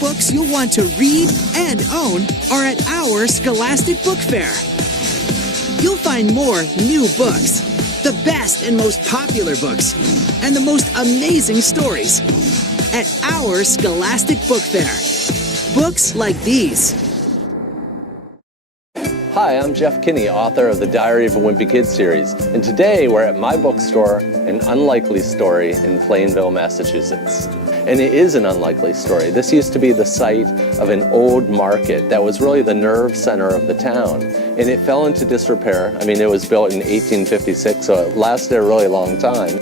books you'll want to read and own are at our Scholastic Book Fair. You'll find more new books, the best and most popular books, and the most amazing stories at our Scholastic Book Fair. Books like these. Hi, I'm Jeff Kinney, author of the Diary of a Wimpy Kid series, and today we're at my bookstore, An Unlikely Story in Plainville, Massachusetts. And it is an unlikely story. This used to be the site of an old market that was really the nerve center of the town, and it fell into disrepair. I mean, it was built in 1856, so it lasted a really long time.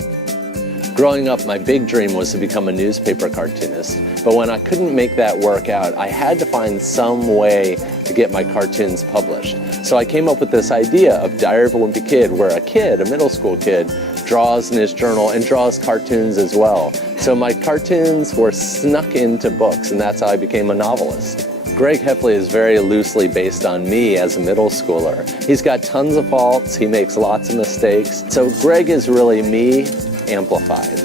Growing up, my big dream was to become a newspaper cartoonist, but when I couldn't make that work out, I had to find some way to get my cartoons published. So I came up with this idea of Diary of a Wimpy Kid, where a kid, a middle school kid, draws in his journal and draws cartoons as well. So my cartoons were snuck into books, and that's how I became a novelist. Greg Heffley is very loosely based on me as a middle schooler. He's got tons of faults, he makes lots of mistakes, so Greg is really me amplified.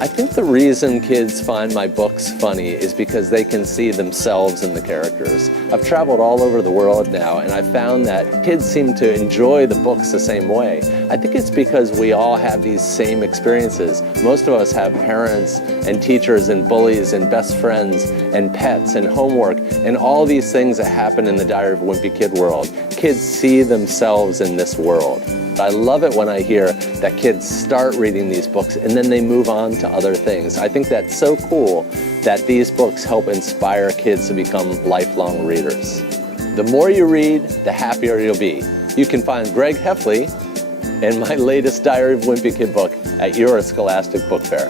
I think the reason kids find my books funny is because they can see themselves in the characters. I've traveled all over the world now, and I've found that kids seem to enjoy the books the same way. I think it's because we all have these same experiences. Most of us have parents and teachers and bullies and best friends and pets and homework and all these things that happen in the Diary of a Wimpy Kid world. Kids see themselves in this world. I love it when I hear that kids start reading these books and then they move on to other things. I think that's so cool that these books help inspire kids to become lifelong readers. The more you read, the happier you'll be. You can find Greg Heffley and my latest Diary of a Wimpy Kid book at your Scholastic Book Fair.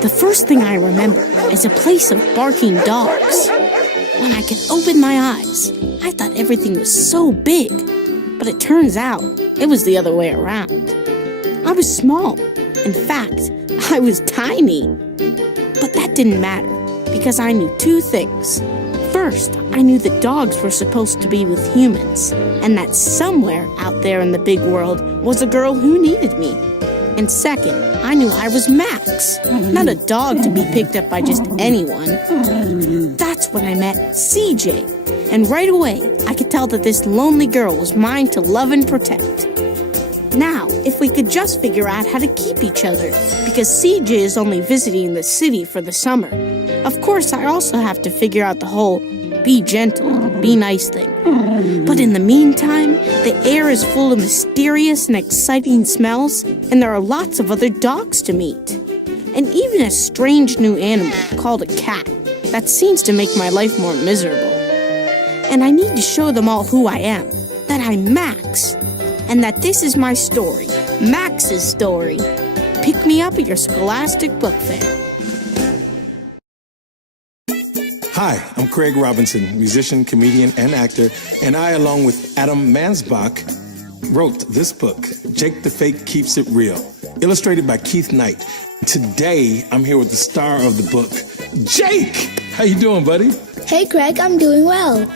The first thing I remember is a place of barking dogs. When I could open my eyes, I thought everything was so big, but it turns out it was the other way around. I was small. In fact, I was tiny. But that didn't matter, because I knew two things. First, I knew that dogs were supposed to be with humans, and that somewhere out there in the big world was a girl who needed me. And second, I knew I was Max, not a dog to be picked up by just anyone. That's when I met CJ, and right away, I could tell that this lonely girl was mine to love and protect. Now, if we could just figure out how to keep each other, because CJ is only visiting the city for the summer. Of course, I also have to figure out the whole be gentle, be nice thing. But in the meantime, the air is full of mysterious and exciting smells, and there are lots of other dogs to meet. And even a strange new animal called a cat that seems to make my life more miserable. And I need to show them all who I am, that I'm Max, and that this is my story, Max's story. Pick me up at your Scholastic Book Fair. Hi, I'm Craig Robinson, musician, comedian, and actor, and I, along with Adam Mansbach, wrote this book, Jake the Fake Keeps It Real, illustrated by Keith Knight. Today, I'm here with the star of the book, Jake! How you doing, buddy? Hey, Craig, I'm doing well.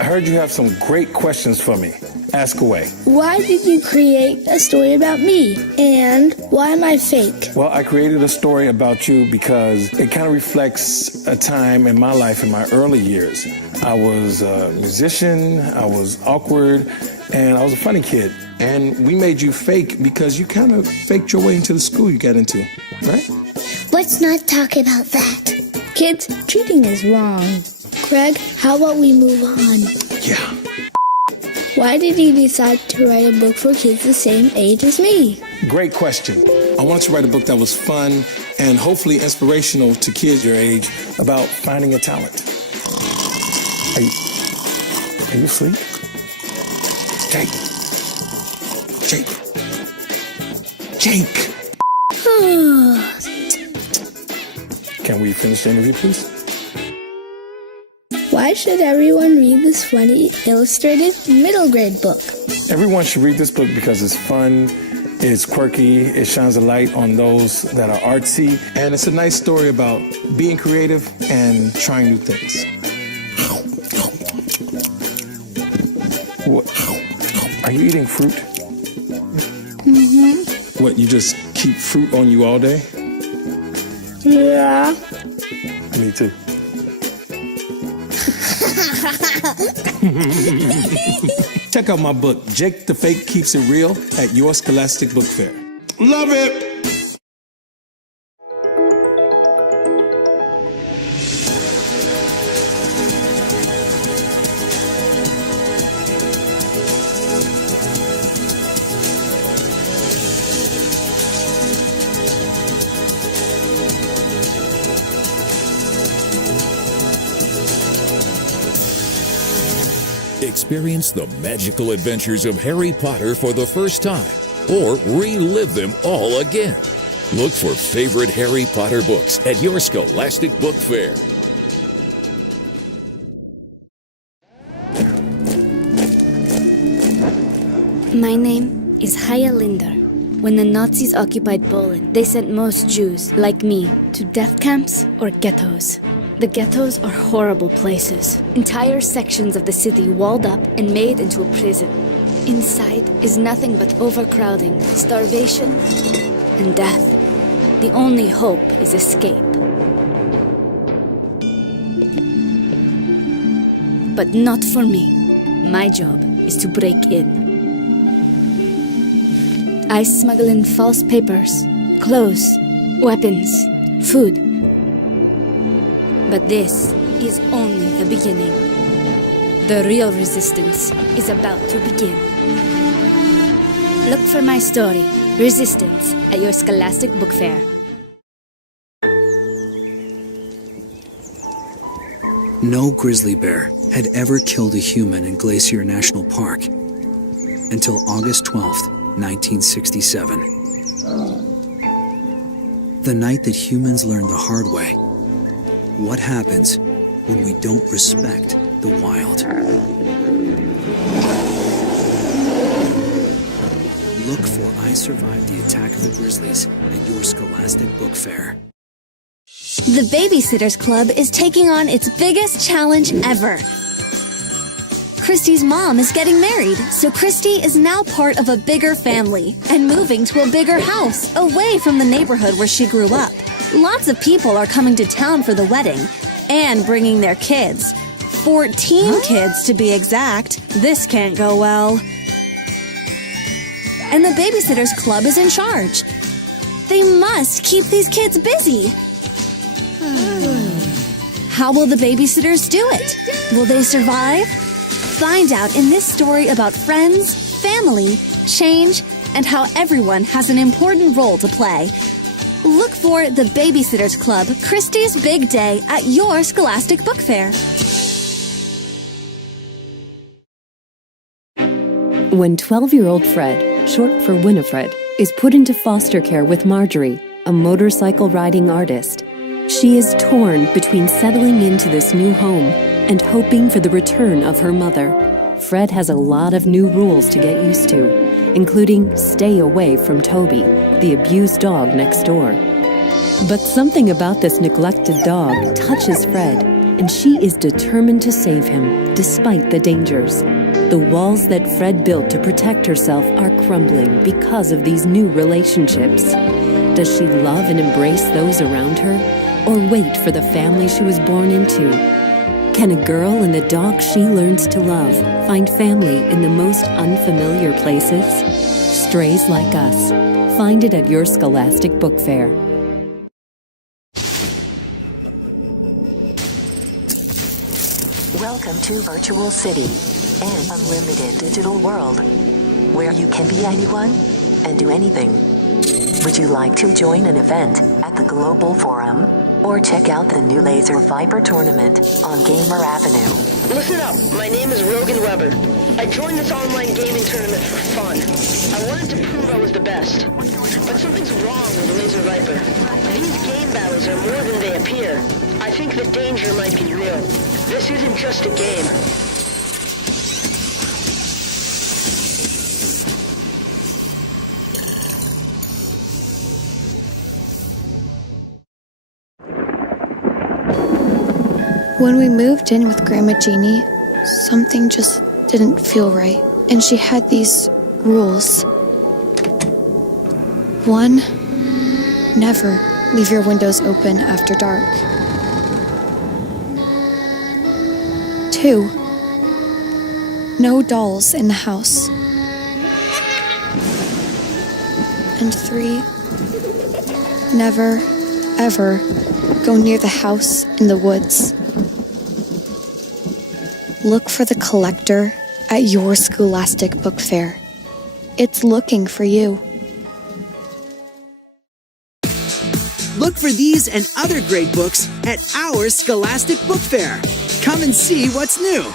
I heard you have some great questions for me. Ask away. Why did you create a story about me? And why am I fake? Well, I created a story about you because it kind of reflects a time in my life in my early years. I was a musician, I was awkward, and I was a funny kid. And we made you fake because you kind of faked your way into the school you got into, right? Let's not talk about that. Kids, cheating is wrong. Craig, how about we move on? Yeah. Why did you decide to write a book for kids the same age as me? Great question. I wanted to write a book that was fun and hopefully inspirational to kids your age about finding a talent. Are you asleep? Jake. Can we finish the interview, please? Why should everyone read this funny, illustrated middle grade book? Everyone should read this book because it's fun, it's quirky, it shines a light on those that are artsy, and it's a nice story about being creative and trying new things. What? Are you eating fruit? Mm-hmm. What, you just keep fruit on you all day? Yeah. Me too. Check out my book, Jake the Fake Keeps It Real, at your Scholastic Book Fair. Love it! Experience the magical adventures of Harry Potter for the first time, or relive them all again. Look for favorite Harry Potter books at your Scholastic Book Fair. My name is Haya Linder. When the Nazis occupied Poland, they sent most Jews, like me, to death camps or ghettos. The ghettos are horrible places. Entire sections of the city walled up and made into a prison. Inside is nothing but overcrowding, starvation, and death. The only hope is escape. But not for me. My job is to break in. I smuggle in false papers, clothes, weapons, food. But this is only the beginning. The real resistance is about to begin. Look for my story, Resistance, at your Scholastic Book Fair. No grizzly bear had ever killed a human in Glacier National Park until August 12th, 1967. The night that humans learned the hard way. What happens when we don't respect the wild? Look for I Survived the Attack of the Grizzlies at your Scholastic Book Fair. The Babysitters Club is taking on its biggest challenge ever. Christy's mom is getting married, so Christy is now part of a bigger family and moving to a bigger house away from the neighborhood where she grew up. Lots of people are coming to town for the wedding and bringing their kids. 14 kids to be exact. This can't go well. And the Babysitters Club is in charge. They must keep these kids busy. How will the babysitters do it? Will they survive? Find out in this story about friends, family, change, and how everyone has an important role to play. Look for the Babysitters Club, Christy's Big Day at your Scholastic Book Fair. When 12-year-old Fred, short for Winifred, is put into foster care with Marjorie, a motorcycle riding artist, she is torn between settling into this new home and hoping for the return of her mother. Fred has a lot of new rules to get used to, including stay away from Toby, the abused dog next door. But something about this neglected dog touches Fred, and she is determined to save him, despite the dangers. The walls that Fred built to protect herself are crumbling because of these new relationships. Does she love and embrace those around her, or wait for the family she was born into? Can a girl and the dog she learns to love find family in the most unfamiliar places? Strays Like Us. Find it at your Scholastic Book Fair. Welcome to Virtual City, an unlimited digital world where you can be anyone and do anything. Would you like to join an event at the Global Forum or check out the new Laser Viper tournament on Gamer Avenue? Listen up, my name is Rogan Weber. I joined this online gaming tournament for fun. I wanted to prove I was the best. But something's wrong with Laser Viper. These game battles are more than they appear. I think the danger might be real. This isn't just a game. When we moved in with Grandma Jeannie, something just didn't feel right. And she had these rules. One, never Leave your windows open after dark. 2. No dolls in the house. And 3. Never, ever go near the house in the woods. Look for the collector at your Scholastic Book Fair. It's looking for you. Look for these and other great books at our Scholastic Book Fair. Come and see what's new.